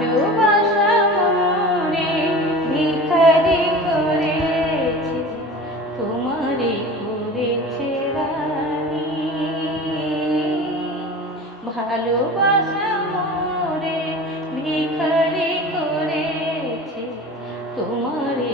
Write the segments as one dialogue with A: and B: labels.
A: ভালোবাসা মনে ভিখারি করেছে তোমারে করেছে ভালোবাসা মনে ভিখারি করেছে তোমারে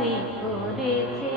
A: করে করেছে